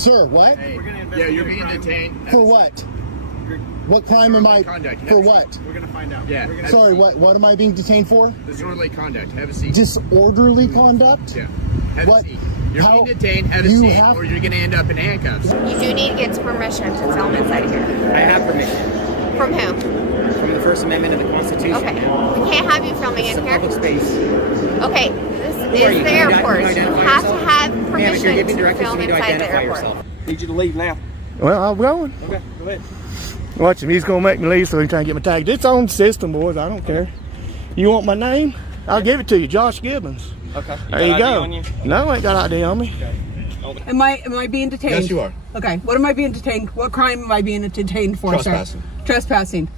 Sir, what? Hey, Yeah, you're being detained. For what? What crime am I? Conduct. For what? We're gonna find out. Yeah. Sorry, what am I being detained for? Disorderly conduct. Have a seat. Disorderly conduct? Yeah. Have What? a seat. You're How- being detained. Have a you seat, have- or you're gonna end up in handcuffs. You do need to get permission to film inside of here. I have permission From who? from the First Amendment of the Constitution. Okay. We can't have you filming It's in a here. public space. Okay, this are is you? the Can you airport. You identify have to yourself? have Ma'am, if permission you're giving to directions, film you need to inside the identify airport. yourself. Need you to leave now. Well, I'm going. Okay, go ahead. Watch him. He's going to make me leave, so he's trying to get my tag. It's on system, boys. I don't care. You want my name? I'll give it to you. Josh Gibbons. Okay. There you got ID go. on you? No, I ain't got ID on me. Am I being detained? Yes, you are. Okay. What am I being detained? What crime am I being detained for, Trespassing. sir? Trespassing.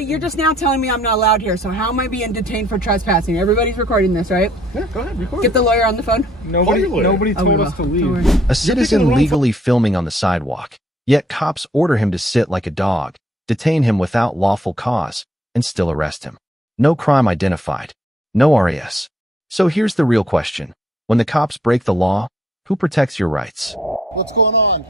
You're just now telling me I'm not allowed here. So how am I being detained for trespassing? Everybody's recording this, right? Yeah, go ahead. Record. Get the lawyer on the phone. Nobody told us to leave. A citizen legally filming on the sidewalk, yet cops order him to sit like a dog, detain him without lawful cause, and still arrest him. No crime identified. No RAS. So here's the real question. When the cops break the law, who protects your rights? What's going on?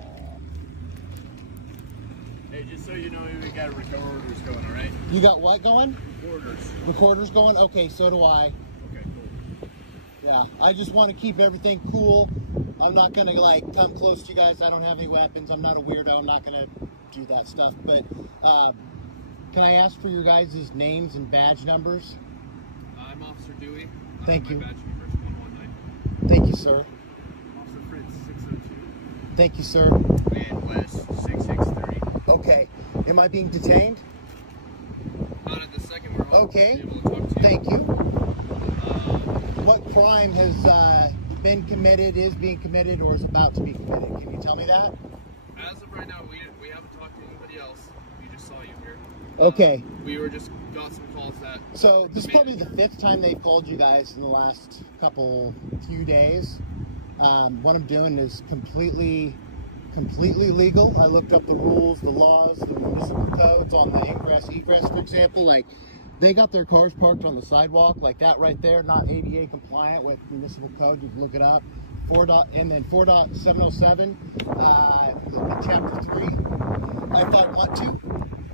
Hey, just so you know, we got recorders going, all right? You got what going? Recorders. Recorders going? Okay, so do I. Okay, cool. Yeah, I just want to keep everything cool. I'm not going to, like, come close to you guys. I don't have any weapons. I'm not a weirdo. I'm not going to do that stuff. But can I ask for your guys' names and badge numbers? I'm Officer Dewey. Thank you. My badge number is 119. Thank you, sir. Officer Fritz, 602. Thank you, sir. And West 663. Okay. Am I being detained? Not at the second. We're hoping Okay. to be able to talk to you. Thank you. What crime has been committed, is being committed, or is about to be committed? Can you tell me that? As of right now, we haven't talked to anybody else. We just saw you here. Okay. We were just got some calls that. So this is probably the 5th time they've called you guys in the last few days. What I'm doing is completely legal. I looked up the rules, the laws, the municipal codes on the ingress, egress, for example. Like, they got their cars parked on the sidewalk, like that right there, not ADA compliant with municipal code. You can look it up. 4.707, chapter 3. If I want to,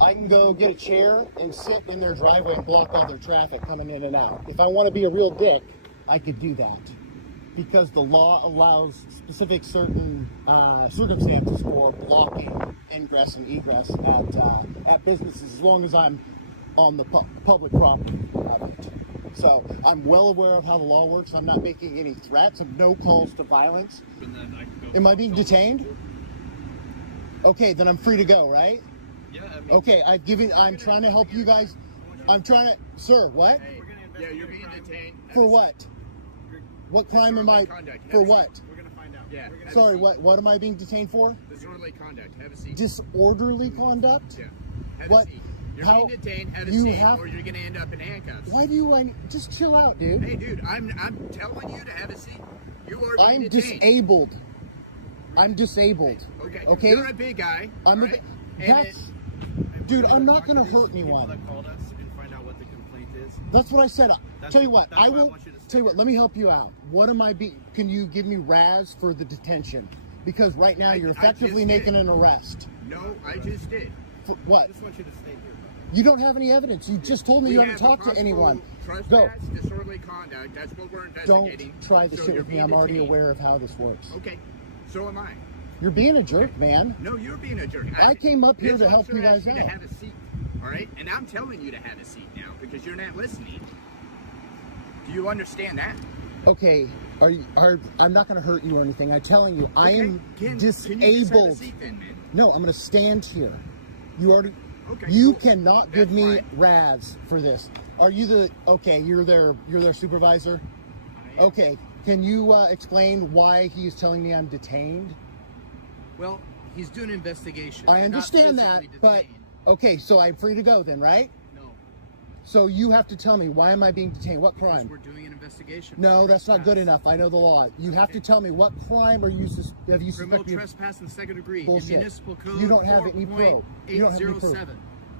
I can go get a chair and sit in their driveway and block all their traffic coming in and out. If I want to be a real dick, I could do that, because the law allows specific certain circumstances for blocking ingress and egress at businesses, as long as I'm on the public property of it. So I'm well aware of how the law works. I'm not making any threats. Of no calls to violence. And then I can go. Am I being detained? Okay, then I'm free to go, right? Yeah. I mean, Okay, I'm trying to help you guys. I'm trying to, sir, what? Hey, yeah, you're being detained. Have For a what? seat. What crime am I, Conduct. Have for a seat. what? We're gonna find out. Yeah. have a Sorry, seat. what am I being detained for? Disorderly conduct. Have a seat. Disorderly conduct? Yeah. Have What? a seat. You're How- being detained. Have a you seat, have- or you're gonna end up in handcuffs. Why do you, just chill out, dude. Hey, dude, I'm telling you to have a seat. You are being I'm detained. disabled. I'm disabled. Okay. Okay? You're a big guy. I'm a right? big, that's, dude, I'm not gonna hurt people anyone. that called us and find out what the complaint is. That's what I said. Tell you what, that's I why I will, want you to tell you what, let me help you out. What am I can you give me RAS for the detention? Because right now you're I effectively just making did. an arrest. No, I just did. For what? I just want you to stay here. You don't have any evidence. You just told me you We haven't have a talked to possible anyone. Go. Trespass, disorderly conduct. That's what we're Don't investigating. try this So shit you're with me. being I'm already detained. aware of how this works. Okay. So am I. You're being a jerk, man. No, you're being a jerk. I came up here This to help officer you guys asked me out. to have a seat. All right, and I'm telling you to have a seat now because you're not listening. Do you understand that? Okay, I'm not going to hurt you or anything. I'm telling you, I Okay, am Can you just have a disabled. seat then, man? No, I'm going to stand here. You already. Okay. You cool. cannot give That's me fine. RAS for this. Are you the? Okay, you're their supervisor. I am. Okay, can you explain why he's telling me I'm detained? Well, he's doing an investigation. I You're not understand that, physically but detained. okay, so I'm free to go then, right? No. So you have to tell me, why am I being detained? What Because crime? we're doing an investigation. No, that's not good Trespass. enough. I know the law. You have to tell me, what crime have you Criminal suspected? trespass in the second degree. In Bullshit. municipal code You don't have any proof. You don't have any proof. 4.807.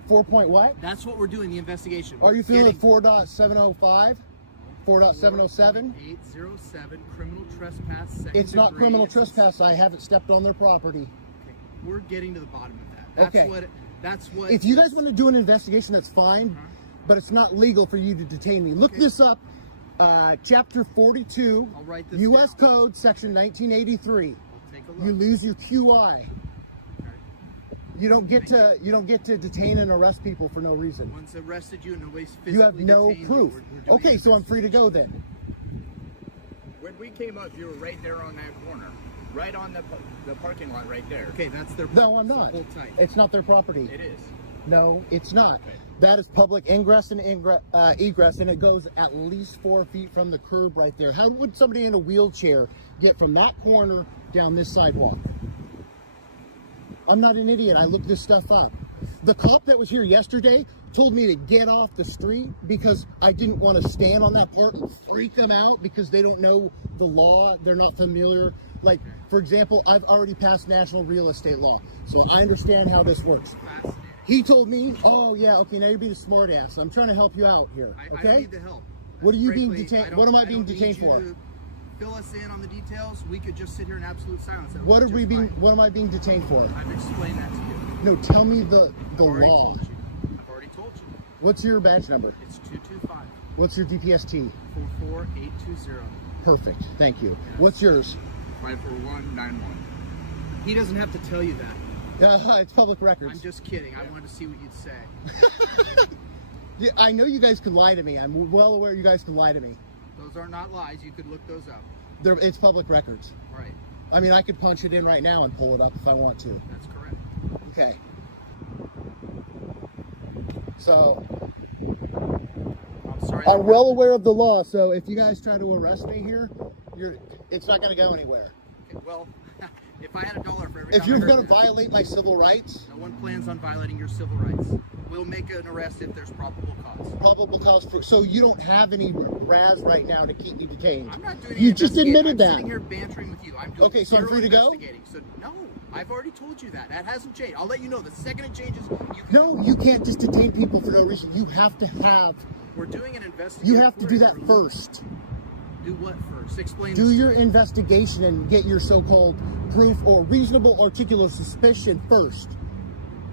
4 point what? That's what we're doing, the investigation. Are you We're feeling getting 4.705? 4.707. 807 criminal trespass. Second It's not degree. criminal trespass. I haven't stepped on their property. Okay, we're getting to the bottom of that. That's Okay. That's what. If you guys want to do an investigation, that's fine, but it's not legal for you to detain me. Look this up. Chapter 42, I'll write this U.S. down. Code, Section 1983. I'll take a look. You lose your QI. Okay. You don't get to detain and arrest people for no reason. Once arrested you and nobody's physically You have no detained you, proof. we're doing Okay, an so I'm free to go then. When we came up, you were right there on that corner, right on the parking lot, right there. Okay, that's their. No, I'm so not. hold tight. It's not their property. It is. No, it's not. Okay. That is public ingress and egress, and it goes at least 4 feet from the curb right there. How would somebody in a wheelchair get from that corner down this sidewalk? I'm not an idiot. I looked this stuff up. The cop that was here yesterday told me to get off the street because I didn't want to stand on that part and freak them out because they don't know the law. They're not familiar. Like, for example, I've already passed national real estate law, so I understand how this works. Fascinating. He told me, oh yeah, okay, now you're being a smart ass. I'm trying to help you out here, I okay? don't need the help. What are you being Frankly, detained? What am I being don't need detained you for? to Fill us in on the details. We could just sit here in absolute silence. That What would are be we just being? fine. What am I being detained for? I've explained that to you. No, tell me the I've already law. told you. I've already told you. What's your badge number? It's 225 What's your DPST? 44820. Perfect, thank you. What's yours? 54191. He doesn't have to tell you that. It's public records. I'm just kidding. I wanted to see what you'd say. Yeah, I know you guys can lie to me. I'm well aware you guys can lie to me. Those are not lies. You could look those up. It's public records. Right. I mean, I could punch it in right now and pull it up if I want to. That's correct. Okay. So, I'm sorry. I'm well aware of the law, so if you guys try to arrest me here, it's not going to go anywhere. Okay, well, if I had $1 for every If time you're I heard going to that, violate my civil rights, no one plans on violating your civil rights. We'll make an arrest if there's probable cause. probable cause for, so you don't have any RAS right now to keep me detained. I'm not doing You any just investigating. admitted I'm that. sitting here bantering with you. I'm doing Okay, so I'm zero free to go? investigating. So no, I've already told you that. That hasn't changed. I'll let you know the second it changes. You can No, you can't just detain people for no reason. You have to have, We're doing an investigation. you have to do that first. Do what first? Explain. Do this your to me. investigation and get your so-called proof or reasonable articulable suspicion first.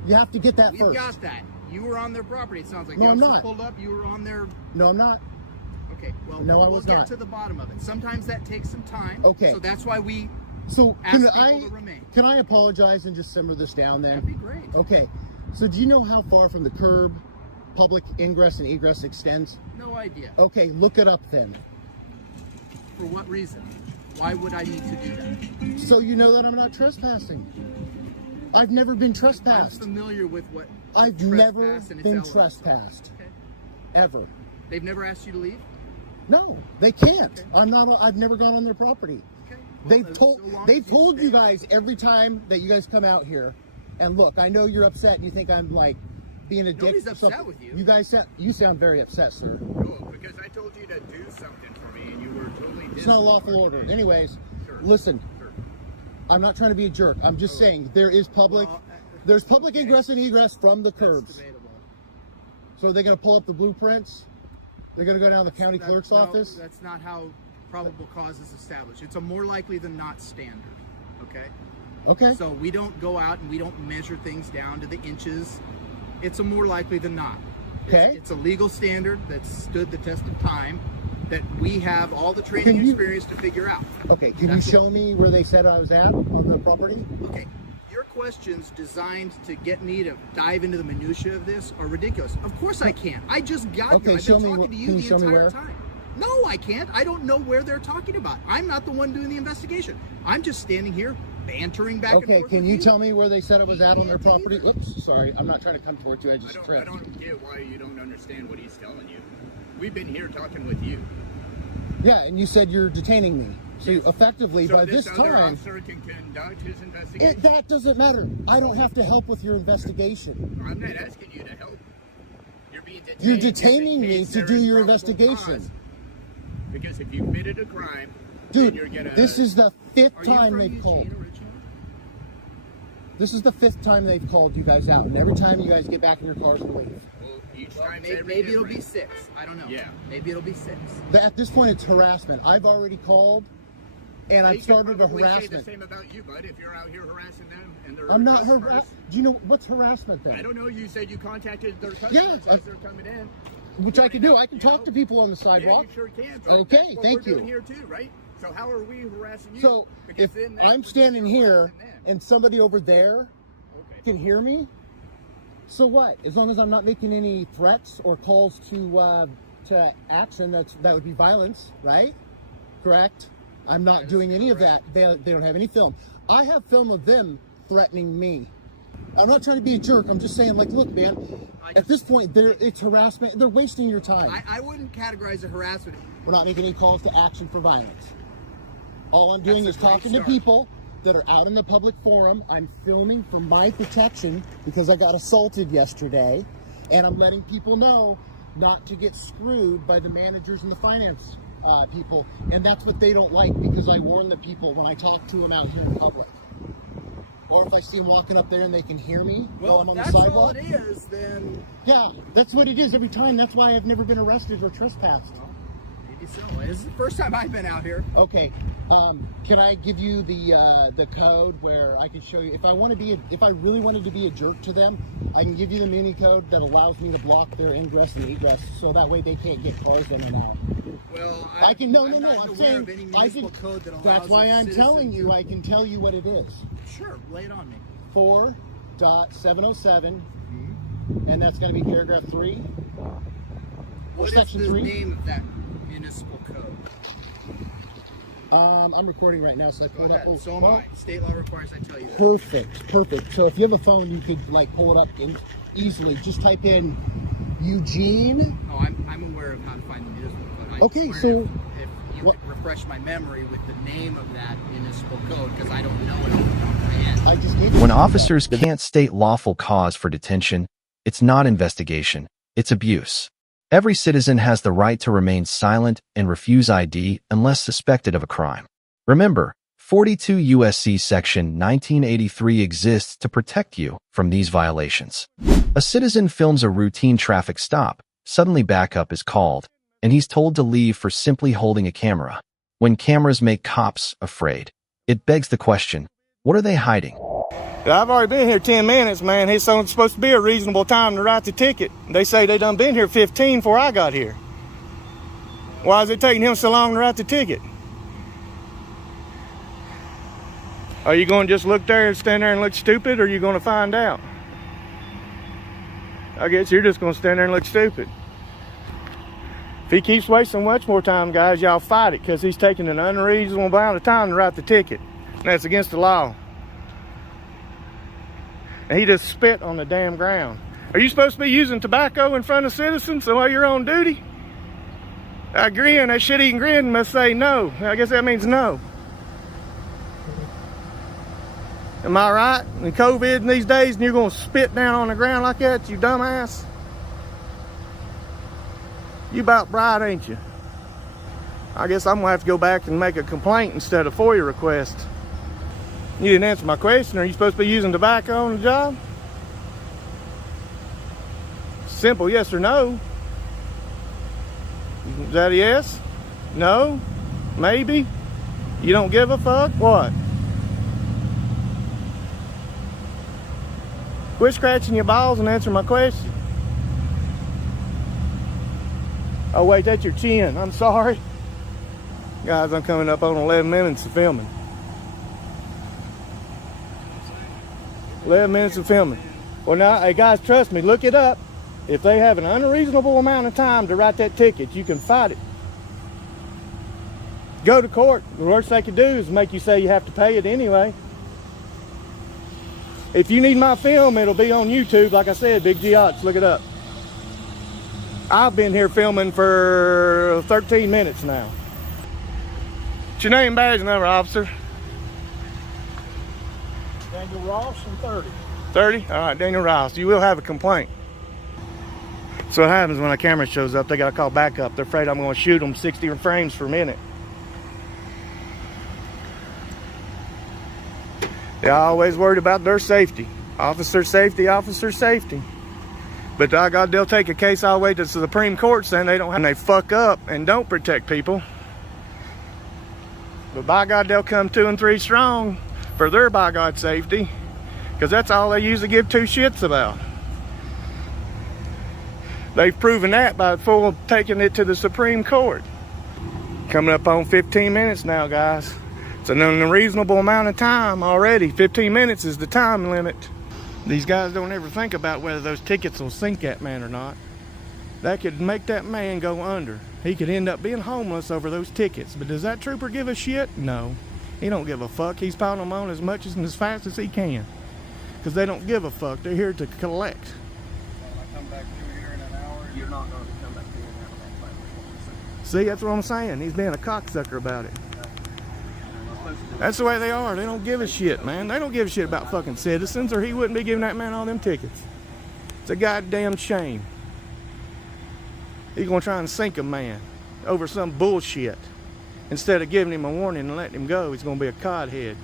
You have to get that We've first. got that. You were on their property. It sounds like No, the I'm officer not. pulled up. You were on their. No, I'm not. Okay. Well, No, I we'll was get not. to the bottom of it. Sometimes that takes some time. Okay. So that's why we So ask can people to remain. can I apologize and just simmer this down then? That'd be great. Okay. So do you know how far from the curb public ingress and egress extends? No idea. Okay, look it up then. For what reason? Why would I need to do that? So you know that I'm not trespassing. I've never been I'm trespassed. familiar with what. I've trespass never and its been elements are. trespassed. Okay. Ever. They've never asked you to leave. No, they can't. Okay. I've never gone on their property. Okay. They've Well, told so long they've as told stay- you guys every time that you guys come out here. And look, I know you're upset and you think I'm like being a dick. Nobody's or upset something. with you. You guys sound very upset, sir. No, because I told you to do something for me, and you were totally. It's not a lawful order. Anyways, listen, I'm not trying to be a jerk. I'm just saying there is public Well, there's public ingress and egress from the That's curbs. debatable. So are they going to pull up the blueprints? They're going to go down to the county clerk's No, office? That's not how probable cause is established. It's a more likely than not standard. Okay. Okay. So we don't go out and we don't measure things down to the inches. It's a more likely than not. Okay. It's a legal standard that's stood the test of time that we have all the training Can and you- experience to figure out. Okay, can you That's show me where they said I was at on the property? Okay. Your questions designed to get me to dive into the minutia of this are ridiculous. Of course I can't. I just got Okay, here. I've show been me talking what- to can you you the show me entire where? time. No, I can't. I don't know where they're talking about. I'm not the one doing the investigation. I'm just standing here bantering back and Okay, forth can with you tell me where they said I was at on their property? Oops, sorry, I'm not trying to come towards you, I I just don't tripped. get why you don't understand what he's telling you. We've been here talking with you. Yeah, and you said you're detaining me. So effectively, So by this other time, officer can conduct his investigation. that doesn't matter. I don't have to help with your investigation. I'm not asking you to help. You're being detained. You're just in detaining me case to there do is your probable investigation. cause. Because if you committed a crime, then Dude, you're gonna. this is the 5th Are you time from they've Eugene called. originally? This is the 5th time they've called you guys out, and every time you guys get back in your cars and leave. Well, each time Maybe it'll be 6. I don't know. Yeah. Maybe it'll be 6. But at this point, it's harassment. I've already called, and I've started a Say the harassment. same about you, bud. If you're out here harassing them and they're I'm not customers. harassing. Do you know what's harassment then? I don't know. You said you contacted their customers as they're coming in. Which I can do. I can talk to people on the Yeah, sidewalk. you sure can. But Okay, that's what thank we're doing you. here too, right? So how are we harassing you? So Because if then that's I'm what standing you're here harassing them. and somebody over there Okay. can hear me, so what? As long as I'm not making any threats or calls to action, that would be violence, right? Correct? I'm not doing any of that. They don't have any film. I have film of them threatening me. I'm not trying to be a jerk. I'm just saying, like, look, man, at this point, it's harassment. They're wasting your time. I wouldn't categorize it harassment. We're not making any calls to action for violence. All I'm doing That's is a great talking to start. people that are out in the public forum. I'm filming for my protection because I got assaulted yesterday, and I'm letting people know not to get screwed by the managers and the finance people. And that's what they don't like, because I warn the people when I talk to them out here in public. Or if I see them walking up there and they can hear me while I'm on the that's all sidewalk. it is, then Yeah, that's what it is every time. That's why I've never been arrested or trespassed. maybe so. This is the first time I've been out here. Okay, can I give you the code where I can show you if I really wanted to be a jerk to them, I can give you the mini code that allows me to block their ingress and egress, so that way they can't get cars in and out. Well, I can no. I'm not I'm aware saying of any I municipal can. code that allows That's why a I'm citizen telling you. to- I can tell you what it is. Sure, lay it on me. 4.707, and that's going to be paragraph 3. What is section the 3? name of that municipal code? I'm recording right now, so I Go pulled up. ahead. So am I. State law requires I tell you that. Perfect. So if you have a phone, you could like pull it up easily. Just type in Eugene. Oh, I'm aware of how to find the municipal code. Okay, wondered so if you could refresh my memory with the name of that municipal code, because I don't know it off the top of my head. I just gave you. When officers can't state lawful cause for detention, it's not investigation, it's abuse. Every citizen has the right to remain silent and refuse ID unless suspected of a crime. Remember, 42 U.S.C. Section 1983 exists to protect you from these violations. A citizen films a routine traffic stop, suddenly backup is called, and he's told to leave for simply holding a camera. When cameras make cops afraid, it begs the question, what are they hiding? I've already been here 10 minutes, man. It's supposed to be a reasonable time to write the ticket. They say they done been here 15 before I got here. Why is it taking him so long to write the ticket? Are you going to just look there and stand there and look stupid, or are you going to find out? I guess you're just going to stand there and look stupid. If he keeps wasting much more time, guys, y'all fight it, because he's taking an unreasonable amount of time to write the ticket. And that's against the law. And he just spit on the damn ground. Are you supposed to be using tobacco in front of citizens while you're on duty? That grin, that shit-eating grin must say no. I guess that means no. Am I right? In COVID in these days, and you're going to spit down on the ground like that, you dumbass? You about bright, ain't you? I guess I'm going to have to go back and make a complaint instead of FOIA request. You didn't answer my question. Are you supposed to be using tobacco on the job? Simple yes or no. Is that a yes? No? Maybe? You don't give a fuck? What? Quit scratching your balls and answer my question. Oh wait, that's your chin. I'm sorry. Guys, I'm coming up on 11 minutes of filming. 11 minutes of filming. Well now, hey guys, trust me, look it up. If they have an unreasonable amount of time to write that ticket, you can fight it. Go to court. The worst they could do is make you say you have to pay it anyway. If you need my film, it'll be on YouTube. Like I said, Big G Ox, look it up. I've been here filming for 13 minutes now. What's your name, badge number, officer? Daniel Ross and 30. 30? All right, Daniel Ross. You will have a complaint. So what happens when a camera shows up, they got to call backup. They're afraid I'm going to shoot them 60 frames per minute. They're always worried about their safety. Officer safety, officer safety. But by God, they'll take a case all the way to the Supreme Court saying they don't have, and they fuck up and don't protect people. But by God, they'll come 2 and 3 strong for their by God safety, because that's all they usually give 2 shits about. They've proven that by full taking it to the Supreme Court. Coming up on 15 minutes now, guys. It's an unreasonable amount of time already. 15 minutes is the time limit. These guys don't ever think about whether those tickets will sink that man or not. That could make that man go under. He could end up being homeless over those tickets. But does that trooper give a shit? No. He don't give a fuck. He's piling them on as much and as fast as he can. Because they don't give a fuck. They're here to collect. When I come back through here in an hour, you're not going to come back through here in an hour. See, that's what I'm saying. He's being a cocksucker about it. That's the way they are. They don't give a shit, man. They don't give a shit about fucking citizens, or he wouldn't be giving that man all them tickets. It's a goddamn shame. He's gonna try and sink a man over some bullshit. Instead of giving him a warning and letting him go, he's gonna be a codhead.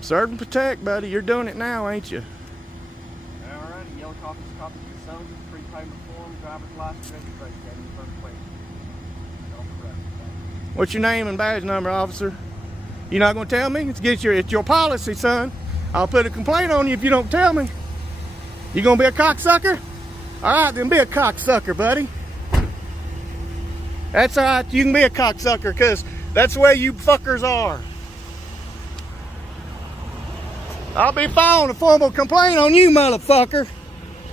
Serve and protect, buddy. You're doing it now, ain't you? All right, yellow copies of son's prepayment form, driver's license, registration, and first place. What's your name and badge number, officer? You're not gonna tell me? It's your policy, son. I'll put a complaint on you if you don't tell me. You gonna be a cocksucker? All right, then be a cocksucker, buddy. That's all right. You can be a cocksucker, because that's the way you fuckers are. I'll be filing a formal complaint on you, motherfucker.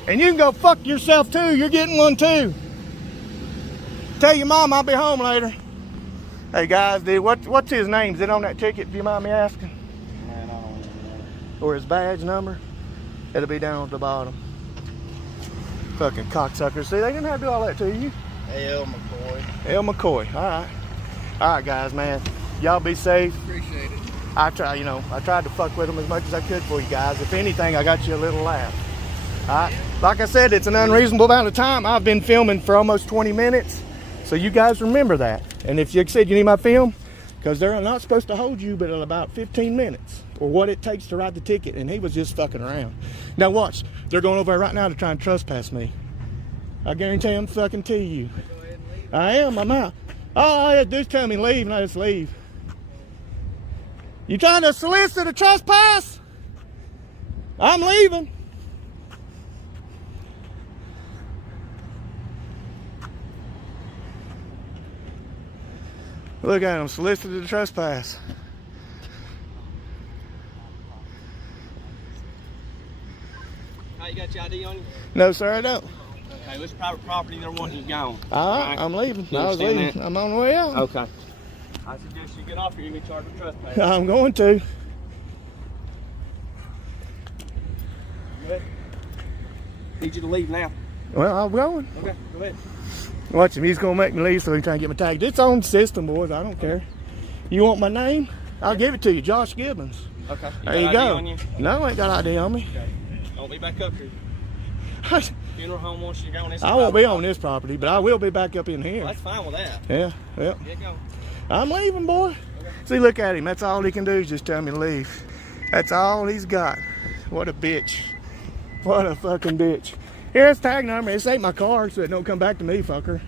And you can go fuck yourself, too. You're getting one, too. Tell your mom I'll be home later. Hey guys, dude, what's his name? Is it on that ticket, if you mind me asking? Man, I don't know. Or his badge number? It'll be down at the bottom. Fucking cocksuckers. See, they didn't have to do all that to you. L. McCoy. L. McCoy. All right, guys, man. Y'all be safe. Appreciate it. I tried to fuck with them as much as I could for you guys. If anything, I got you a little laugh. All right. Like I said, it's an unreasonable amount of time. I've been filming for almost 20 minutes. So you guys remember that. And if you said you need my film, because they're not supposed to hold you but in about 15 minutes, or what it takes to write the ticket, and he was just fucking around. Now watch, they're going over there right now to try and trespass me. I guarantee I'm fucking to you. I am, I'm out. All I had to do is tell me leave, and I just leave. You trying to solicit a trespass? I'm leaving. Look at him, solicited a trespass. You got your ID on you? No, sir, I don't. Okay, which private property they're wanting you gone? All right, I'm leaving. I was leaving. That? I'm on the way out. Okay. I suggest you get off here. You're going to be charged with trespass. I'm going to. Good. Need you to leave now. Well, I'm going. Okay, go ahead. Watch him. He's going to make me leave so he trying to get my tag. It's on system, boys. I don't care. You want my name? I'll give it to you. Josh Gibbons. Okay. There you go. On you? No, I ain't got ID on me. Okay. Don't be back up here. Funeral home wants you to go on this. I won't be on this property, but I will be back up in here. Well, that's fine with that. Yeah, yeah. Get going. I'm leaving, boy. Okay. See, look at him. That's all he can do is just tell me to leave. That's all he's got. What a bitch. What a fucking bitch. Here's tag number. This ain't my car, so it don't come back to me, fucker.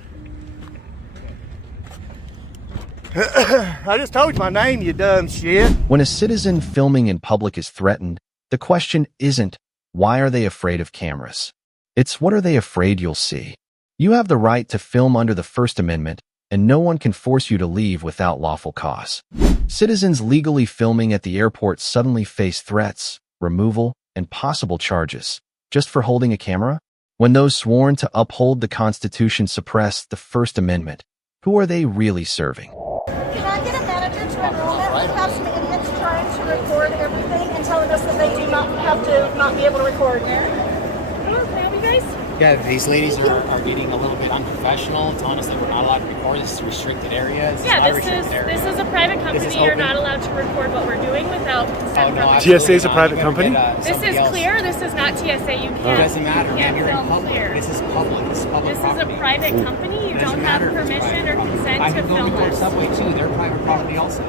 I just told you my name, you dumb shit. When a citizen filming in public is threatened, the question isn't, why are they afraid of cameras? It's what are they afraid you'll see? You have the right to film under the First Amendment, and no one can force you to leave without lawful cause. Citizens legally filming at the airport suddenly face threats, removal, and possible charges, just for holding a camera? When those sworn to uphold the Constitution suppress the First Amendment, who are they really serving? Can I get a manager to enroll that? We have some idiots trying to record everything and telling us that they do not have to not be able to record. Hello, can I help you guys? Yeah, these ladies are being a little bit unprofessional, telling us that we're not allowed to record. This is a restricted area. This is a private company. You're not allowed to record what we're doing without consent from TSA is a private company? This is clear. This is not TSA. You can't. It doesn't matter, man. You're in film public. clear. This is public. This is public property. This is a private company. You don't have permission or consent to I can go film to us. Subway too. They're private property also.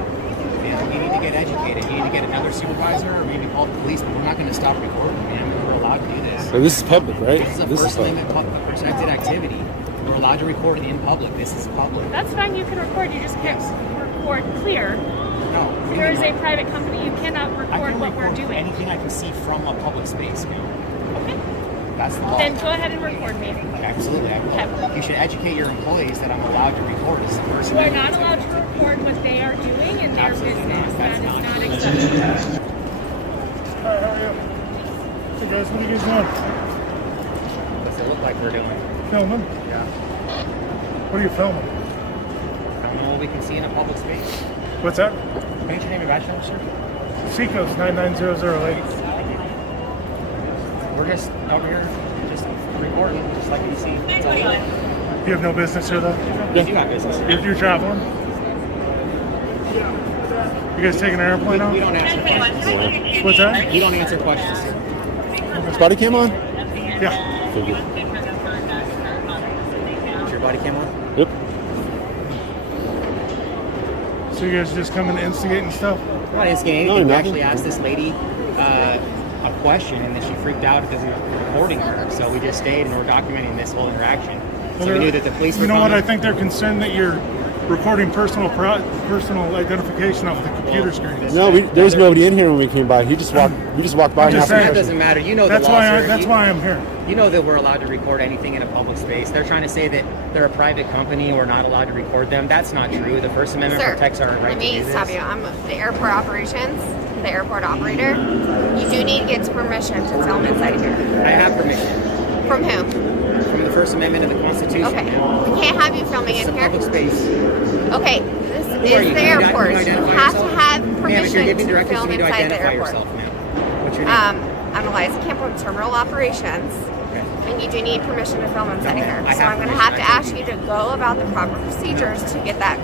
You need to get educated. You need to get another supervisor or maybe call the police, but we're not going to stop recording, man. We're allowed to do this. So this is public, right? This is a First Amendment protected activity. We're allowed to record in public. This is public. That's fine, you can record, you just can't record clear. No. There is a private company, you cannot I record can what we're record doing. anything I can see from a public space, ma'am. Okay. That's the law. Then go ahead and record me. Absolutely, I will. Okay. You should educate your employees that I'm allowed to record. This is the First You are Amendment. not allowed to record what they are doing in their Absolutely business. not. That That's is not not true. acceptable. Hi, how are you? Hey guys, what are you guys doing? What's it look like we're doing? Filming? Yeah. What are you filming? I don't know what we can see in a public space. What's that? Can I get your name and badge number, sir? Seacoast 99008. We're just over here, just recording, just like you see. That's all. You have no business here though? We do have business here. You're traveling? You guys taking an airplane out? We don't answer questions. What's that? We don't answer questions, sir. Is body cam on? Yeah. Figured. Is your body cam on? Yep. So you guys just coming to instigate and stuff? We're not instigating No, anything. We nothing. actually asked this lady a question, and then she freaked out because we were recording her. So we just stayed and we're documenting this whole interaction. So we knew that the police were You know what? coming. I think they're concerned that you're recording personal identification off the computer screen. No, there's nobody in here when we came by. We just walked by. I'm just and saying. That doesn't matter. You know the That's law, why. sir. That's why I'm here. You know that we're allowed to record anything in a public space. They're trying to say that they're a private company and we're not allowed to record them. That's not true. The First Amendment Sir, protects our right let to me do stop this. you. I'm the airport operations, the airport operator. You do need to get permission to film inside here. I have permission From whom? from the First Amendment of the Constitution. Okay. ma'am. We can't have you filming It's a in here. public space. Okay, this Who are is you? the Can you airport. You identify have to yourself? have Ma'am, if you're permission giving to directives, film you need to inside the identify airport. yourself, ma'am. What's your name? I'm Eliza Campbell with Terminal Operations, Okay. and you do need permission to film inside Okay, here. I So have I'm going to permission. have to I ask can you to go about the proper procedures to get that.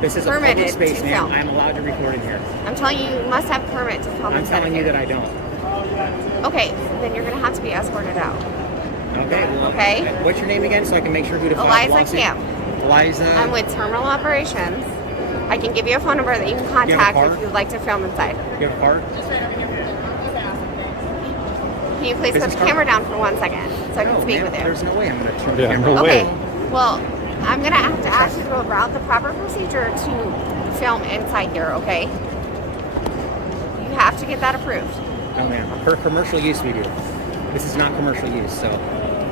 This is a Permitted public space, to ma'am. film. I'm allowed to record in here. I'm telling you, you must have a permit to film I'm inside telling of you here. that I don't. Okay, then you're going to have to be escorted out. Okay. Well, Okay. What's your name again, so I can make sure who to file the Eliza lawsuit? Camp. Eliza. I'm with Terminal Operations. I can give you a phone number that you can you have a contact card? if you'd like to film inside. You have a card? Can you please put Business the card? camera down for 1 second so I can speak ma'am, with you? There's no way I'm going to turn Yeah, the camera no on. way. Okay, well, I'm going to have to ask you to go about the proper procedure to film inside here, okay? You have to get that approved. No, ma'am. For commercial use, we do. This is not commercial use, so.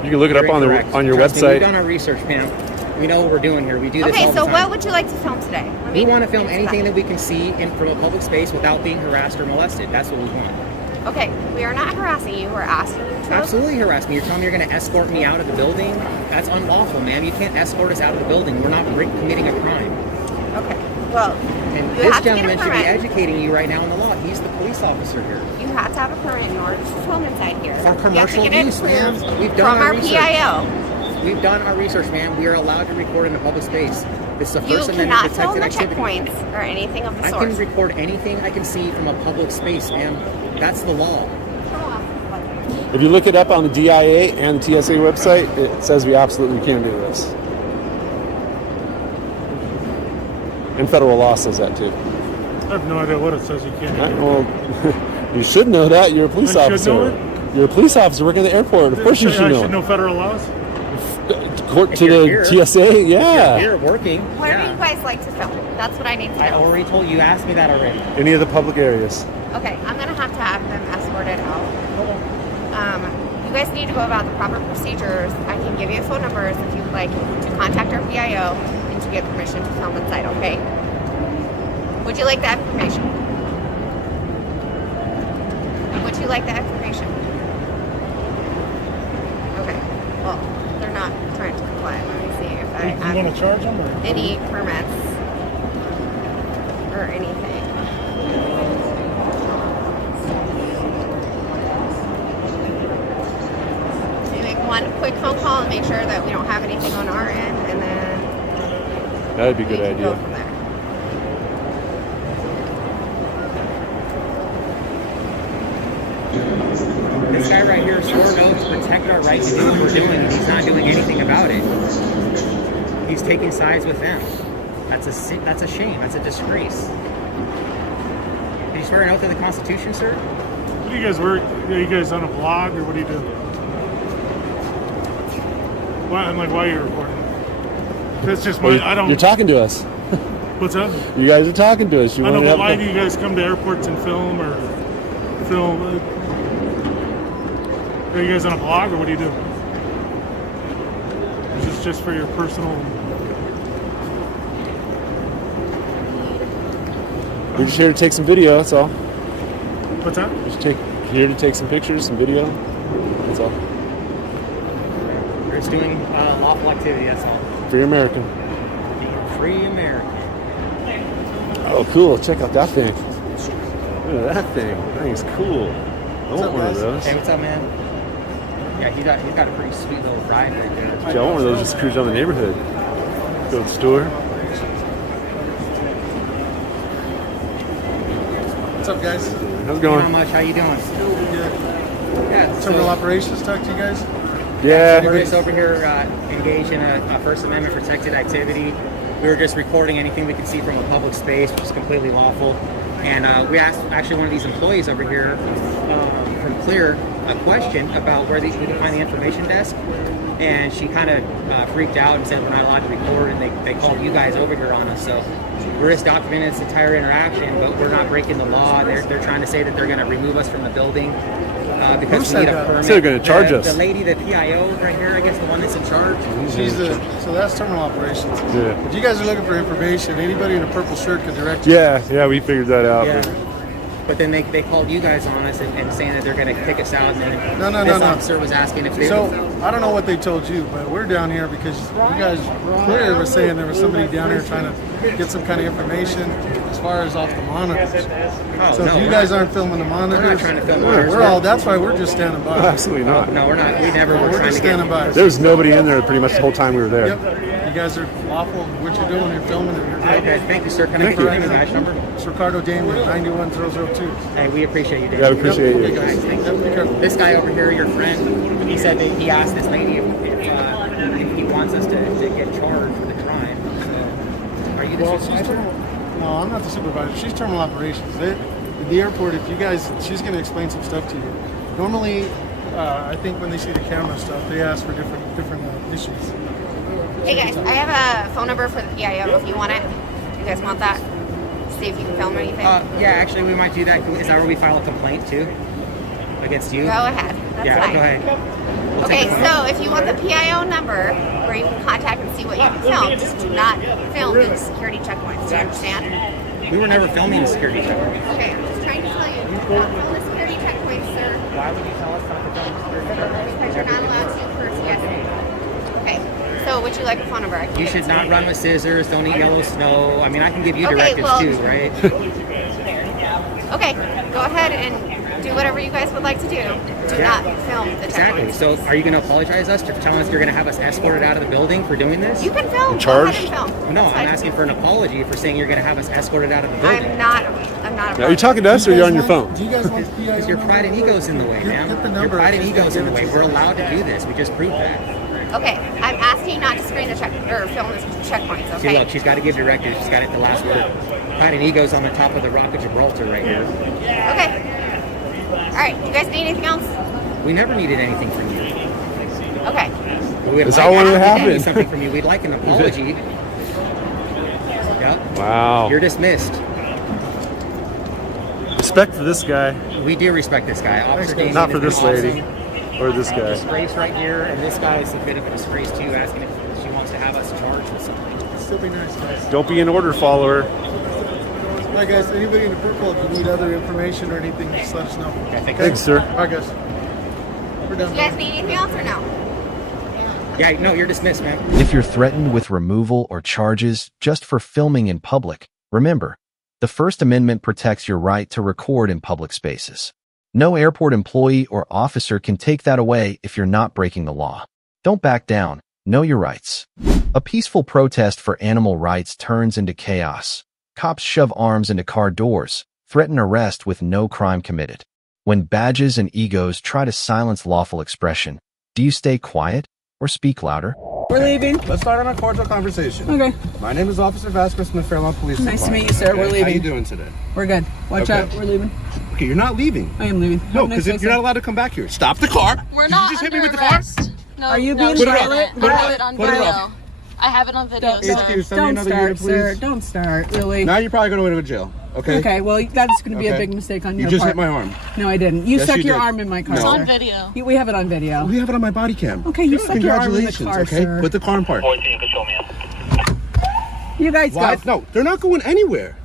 You can look it up You're on incorrect. your Trust me, website. We've done our research, Pam. We know what we're doing here. We do this Okay, all the so time. what would you like to film today? We want to film anything that we can see from a public space without being harassed or molested. That's what we want. Okay, we are not harassing you. We're asking you to. Absolutely harass me. You're telling me you're going to escort me out of the building? That's unlawful, ma'am. You can't escort us out of the building. We're not committing a crime. Okay, well, And you this have to get a gentleman should be permit. educating you right now in the law. He's the police officer here. You have to have a permit in order to film inside here. For commercial you have to get use, it ma'am. approved We've done from our our research. PIO. We've done our research, ma'am. We are allowed to record in a public space. This is a You First Amendment cannot film protected the activity. checkpoints or anything of the I sort. can record anything I can see from a public space, ma'am. That's the law. If you look it up on the DIA and the TSA website, it says we absolutely can do this. And federal law says that too. I have no idea what it says you can't do. Well, you should know that. You're a police I should officer. know it? You're a police officer working at the airport. Of course you should I know. should know federal laws. Court If to you're the here- TSA, yeah. If you're working. Where do yeah. you guys like to film? That's what I need to I know. already told you. You asked me that already. Any of the public areas. Okay, I'm gonna have to have them escorted out. You guys need to go about the proper procedures. I can give you phone numbers if you'd like to contact our PIO and to get permission to film inside, okay? Would you like that information? Would you like that information? Okay, well, they're not trying to comply. Let me see if I You have want to charge them? Or? any permits or anything. We make one quick phone call and make sure that we don't have anything on our end, and then That would be a we good can go idea. from there. This guy right here swore an oath to protect our right to do what we're doing, and he's not doing anything about it. He's taking sides with them. That's a shame. That's a disgrace. you swear an oath to the Constitution, sir? What do you guys work? Are you guys on a blog or what do you do? Why, I'm like, why are you recording? That's just my, I don't. You're talking to us. What's up? You guys are talking to us. I know, but why do you guys come to airports and film or film? Are you guys on a blog or what do you do? Is this just for your personal? We're just here to take some video, that's all. What's that? Just here to take some pictures, some video. That's all. We're just doing lawful activity, that's all. Free American. Free American. Oh, cool. Check out that thing. Look at that thing. That thing's cool. I want one of those. Hey, what's up, man? Yeah, he's got a pretty sweet little ride right there. Yeah, I want one of those just cruise around the neighborhood. Go to the store. What's up, guys? How's it going? How much? How you doing? Good. Yeah. Terminal operations, talk to you guys? Yeah. We're just over here engaged in a First Amendment protected activity. We were just recording anything we could see from a public space, which is completely lawful. And we asked actually one of these employees over here from Clear a question about where we can find the information desk. And she kind of freaked out and said we're not allowed to record, and they called you guys over here on us. So we're just documenting this entire interaction, but we're not breaking the law. They're trying to say that they're going to remove us from the building because we need a permit. So they're going to charge us. The lady, the PIO right here, I guess the one that's in charge. So that's terminal operations. Yeah. If you guys are looking for information, anybody in a purple shirt could direct you. Yeah, we figured that out. Yeah. But then they called you guys on us and saying that they're going to kick us out. And then No. officer was asking if they. So I don't know what they told you, but we're down here because you guys Clear was saying there was somebody down here trying to get some kind of information as far as off the monitors. So if you guys aren't filming the monitors, we're not trying to film monitors. That's why we're just standing by. Absolutely not. No, we're not. We never were We're trying just to get. standing by. There was nobody in there pretty much the whole time we were there. Yep. You guys are lawful. What you're doing, you're filming it. Okay, thank you, sir. Can I get your name and badge number? It's Ricardo Damian, 91002. Hey, we appreciate you, Dave. Yeah, we appreciate you. Guys, thank you. This guy over here, your friend, he said that he asked this lady if he wants us to get charged for the crime. So, are you the supervisor? No, I'm not the supervisor. She's terminal operations. At the airport, if you guys, she's going to explain some stuff to you. Normally, I think when they see the camera stuff, they ask for different issues. Hey guys, I have a phone number for the PIO if you want it. You guys want that? See if you can film anything. Yeah, actually, we might do that. Is that where we file a complaint too against you? Go ahead. That's fine. Go ahead. We'll Okay, take the so if you want the PIO number where you can contact and see what you can film, just do not film the security checkpoints. Do you understand? We were never filming the security checkpoint. Okay, I'm just trying to tell you, do not film the security checkpoints, sir. Why would you tell us not to film the security checkpoint? Because you're not allowed to for CSA. Okay, so would you like a phone number? I can You give it should to not you. run with scissors. Don't eat yellow snow. I mean, I can give you Okay, directives well- too, right? Okay, go ahead and do whatever you guys would like to do. Do not film the Exactly. checkpoints. So, are you going to apologize us for telling us you're going to have us escorted out of the building for doing this? You can film. Charged? Go ahead and film. No, That's I'm fine. asking for an apology for saying you're going to have us escorted out of the building. I'm not. Are you talking to us or are you on your phone? Do you guys want the PIO Because your pride and ego's in the way, Get the man. number. Your pride and Just ego's in the give it way. to We're us. allowed to do this. We just proved that. Okay, I'm asking you not to screen the check or film the checkpoints. See, Okay. look, she's got to give directives. She's got it the last word. Pride and ego's on the top of the Rock of Gibraltar right here. Okay. All right. You guys need anything else? We never needed anything from you. Okay. We would That's like all wanted to if we did happen. need something from you. We'd like an apology. Yep. Wow. You're dismissed. Respect for this guy. We do respect this guy. Officer Damien Not for has this been lady. awesome. Or this guy. Disgrace right here, and this guy is a bit of a disgrace too, asking if she wants to have us charged with something. Still be nice, guys. Don't be an order follower. All right, guys. Anybody in the purple, if you need other information or anything, just let us know. Okay, Thanks, sir. All right, guys. We're done. You guys need anything else or no? Yeah, no, you're dismissed, man. If you're threatened with removal or charges just for filming in public, remember, the First Amendment protects your right to record in public spaces. No airport employee or officer can take that away if you're not breaking the law. Don't back down. Know your rights. A peaceful protest for animal rights turns into chaos. Cops shove arms into car doors, threaten arrest with no crime committed. When badges and egos try to silence lawful expression, do you stay quiet or speak louder? We're leaving. Let's start on a cordial conversation. Okay. My name is Officer Vasquez from the Fairlawn Police Department. Nice to meet you, sir. We're leaving. How you doing today? We're good. Watch Okay. out. We're leaving. Okay, you're not leaving. I am leaving. No, because you're not allowed to come back here. Stop the car. We're Did not you just hit me under with the car? arrest. No, Are you no, being put violent? I have it on Put it video. up. I have it on video, Don't, sir. Excuse, send me don't another start, unit, sir. please. Don't start, really. Now you're probably going to go to jail. Okay. Okay, well, that's going to be a Okay. big mistake on You your just part. hit my arm. No, I didn't. You Yes, stuck you your did. arm in my car, No. It's on sir. video. We have it on video. We have it on my body cam. Okay, you stuck your arm in the Congratulations, car, okay? sir. Put the car in park. You guys Why? go. No, they're not going anywhere.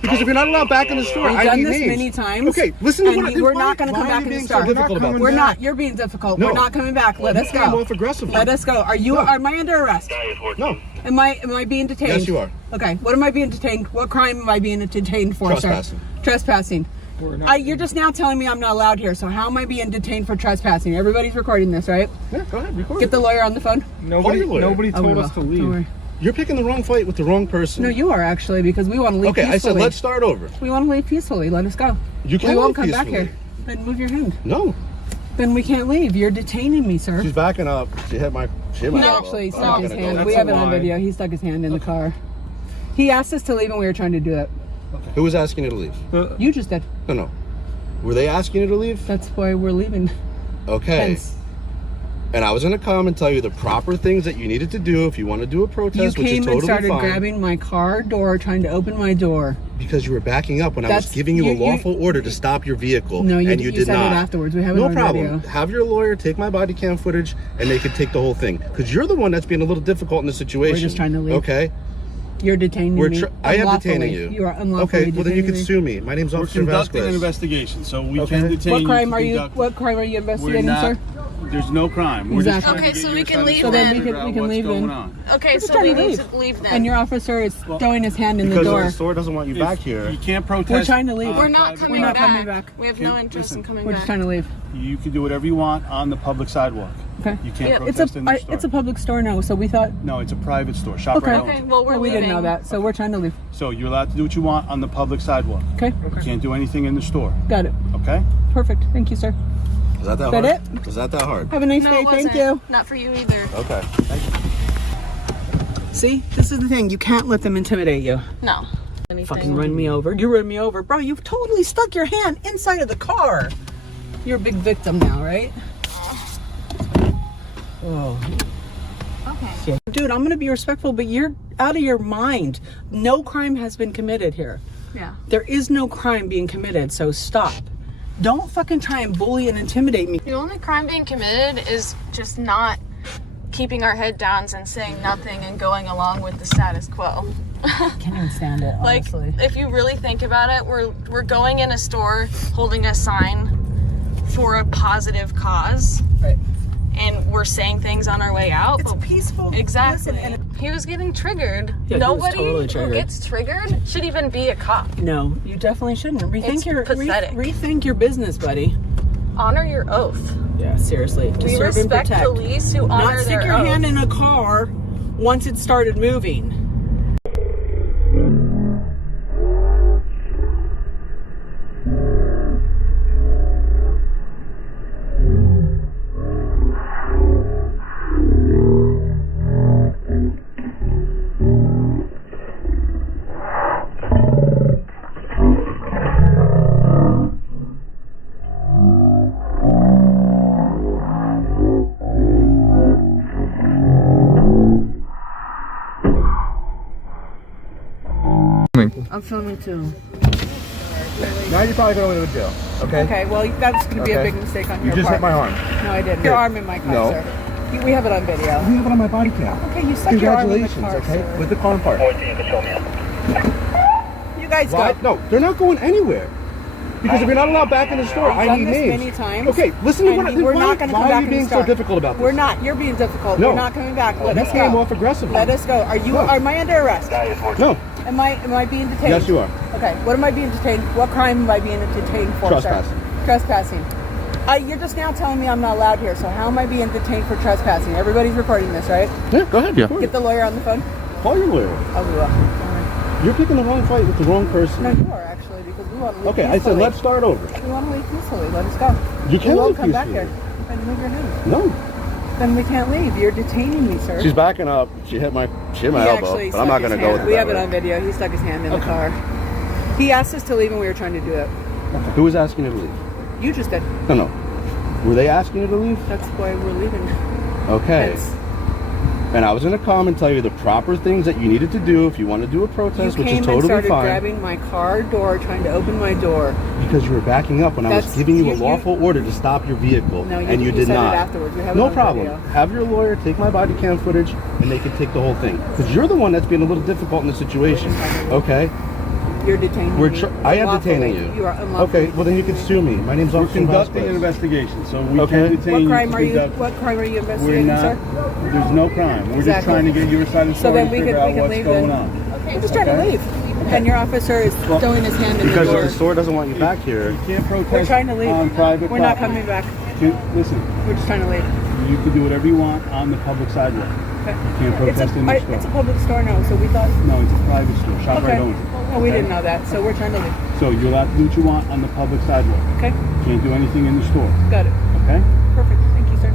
Because if you're not allowed back in the store, We've I done need this names. many times. Okay, listen to and what we're not going to come why are back you in the being store. so difficult about this? We're not. You're being difficult. No. We're not coming back. Let us You came go. off aggressively. Let us go. Are you? No. Am I under arrest? No. Am I being detained? Yes, you are. Okay. What am I being detained? What crime am I being detained for, Trespassing. sir? Trespassing. You're just now telling me I'm not allowed here. So how am I being detained for trespassing? Everybody's recording this, right? Yeah, go ahead, record. Get the lawyer on the phone. Nobody Oh, we told us will. to Don't worry. leave. You're picking the wrong fight with the wrong person. No, you are actually, because we want to leave Okay, peacefully. I said let's start over. We want to leave peacefully. Let us go. You can't We won't leave come back peacefully. here. Then move your hand. No. Then we can't leave. You're detaining me, sir. She's backing up. She hit my He elbow. actually I'm stuck not his gonna go. hand. That's We a have it on lie. video. He stuck his hand in the car. He asked us to leave and we were trying to do it. Who was asking you to leave? You just did. No. Were they asking you to leave? That's why we're leaving. Okay. Hence. And I was going to come and tell you the proper things that you needed to do if you want to do a You protest, which is came totally and started fine. grabbing my car door, trying to open my door. Because you were backing up when I was That's- giving you a you- lawful order to stop your vehicle. No, you, and you did said not. it afterwards. We have it No on problem. video. Have your lawyer take my body cam footage and they could take the whole thing. Because you're the one that's being a little difficult in the situation. We're just trying to leave. Okay? You're detaining me. I am unlawfully. detaining you. You are unlawfully Okay, well then you can detaining sue me. me. My name's We're Officer conducting an Vasquez. investigation, so we Okay. can detain What you. crime to are you? conduct- What crime are you We're investigating, not. sir? There's no crime. We're just Exactly. trying to Okay, get so you we to can leave understand then. and figure We out can what's leave going then. on. Okay, Just so trying we to need leave. to leave then. And your officer is throwing his hand in the Because door. the store doesn't want you back here. You can't protest. We're trying to leave. We're not private coming, We're not back. coming back. We have no interest in coming We're back. just trying to leave. You can do whatever you want on the public sidewalk. Okay. You can't Yeah. protest in the store. It's a public store now, so we thought. No, it's a private store. Shop Okay. right Okay, owns it. well, we're We leaving. didn't know that, so we're trying to leave. So you're allowed to do what you want on the public sidewalk. Okay. You can't do anything in the store. Got it. Okay? Perfect. Thank you, sir. Is that That hard? it? Is that hard? Have a nice No, day. it Thank wasn't. you. Not for you either. Okay. See, this is the thing. You can't let them intimidate you. No. Fucking run me over. You run me over. Bro, you've totally stuck your hand inside of the car. You're a big victim now, right? Oh. Okay. Dude, I'm going to be respectful, but you're out of your mind. No crime has been committed here. Yeah. There is no crime being committed, so stop. Don't fucking try and bully and intimidate me. The only crime being committed is just not keeping our head down and saying nothing and going along with the status quo. Can't even stand it, Like, honestly. if you really think about it, we're going in a store holding a sign for a positive cause. Right. And we're saying things on our way out. It's peaceful. Exactly. Listen, and he was getting triggered. Yeah, he was Nobody totally who triggered. gets triggered should even be a cop. No, you definitely shouldn't. Rethink It's your pathetic. rethink your business, buddy. Honor your oath. Yeah, seriously. To We serve and respect protect. police who honor Not stick their your oath. hand in a car once it started moving. I'm filming too. Now you're probably going to go to jail. Okay? Okay, well, that's going to be a Okay. big mistake on You your just part. hit my arm. No, I didn't. Here. Your arm in my car, No. sir. We have it on video. We have it on my body cam. Okay, you stuck your arm in the Congratulations, car, okay? sir. With the car in park. You guys Why? go. No, they're not going anywhere. Because if you're not allowed back in the store, We've I done need this names. many times. Okay, listen to and what we're why, not going to come why back are you in the being store. so difficult about this? We're not. You're being difficult. No. We're not coming back. Let You us came go. off aggressively. Let us go. Are you? No. Am I under arrest? No. Am I being detained? Yes, you are. Okay. What am I being detained? What crime am I being detained for, Trespassing. sir? Trespassing. You're just now telling me I'm not allowed here. So how am I being detained for trespassing? Everybody's recording this, right? Yeah, go ahead. Yeah. Get the lawyer on the phone. Call your lawyer. Oh, we will. You're picking the wrong fight with the wrong person. No, you are actually, because we want to leave Okay, I said peacefully. let's start over. We want to leave peacefully. Let us go. You We can't won't leave come back peacefully. here. And move your hand. No. Then we can't leave. You're detaining me, sir. She's backing up. She hit my elbow, Actually but I'm not stuck going to his go with hand. it We that have it way. on video. He stuck his hand in the car. He asked us to leave and we were trying to do it. Who was asking you to leave? You just did. No. Were they asking you to leave? That's why we're leaving. Okay. And I was going to come and tell you the proper things that you needed to do if you want to do a protest, You which is came and totally started fine. grabbing my car door, trying to open my door. Because you were backing up when I was That's- giving you a you- lawful order to stop your vehicle, No, and you you did said not. it afterwards. We have it No on problem. video. Have your lawyer take my body cam footage, and they can take the whole thing. Because you're the one that's being a little difficult in the situation. Okay? You're detaining me. I am unlawfully. detaining you. You are unlawful. Okay, well then you can sue me. My name's We're Officer conducting an Vasquez. investigation, so we Okay. can detain you. What crime to are you? conduct- What crime are you We're investigating, not. sir? There's no crime. We're just Exactly. trying to get your side of the So story then to we figure can out what's leave going then. on. I'm just trying to leave. And your officer is throwing his hand in the Because door. the store doesn't want you back here. You can't protest We're trying to leave. on private We're not property. coming back. Listen, We're just trying to leave. you can do whatever you want on the public sidewalk. Okay. You can't protest in the store. It's a public store now, so we thought. No, it's a private store. Shop Okay. right owns it. Oh, we Okay? didn't know that, so we're trying to leave. So you're allowed to do what you want on the public sidewalk. Okay. Can't do anything in the store. Got it. Okay? Perfect. Thank you, sir.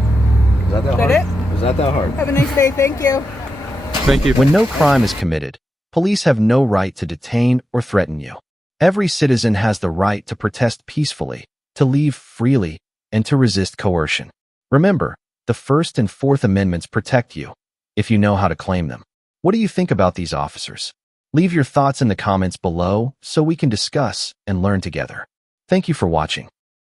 Is that Is hard? that Is that hard? Have a nice day. Thank you. Thank you. When no crime is committed, police have no right to detain or threaten you. Every citizen has the right to protest peacefully, to leave freely, and to resist coercion. Remember, the First and Fourth Amendments protect you, if you know how to claim them. What do you think about these officers? Leave your thoughts in the comments below so we can discuss and learn together. Thank you for watching.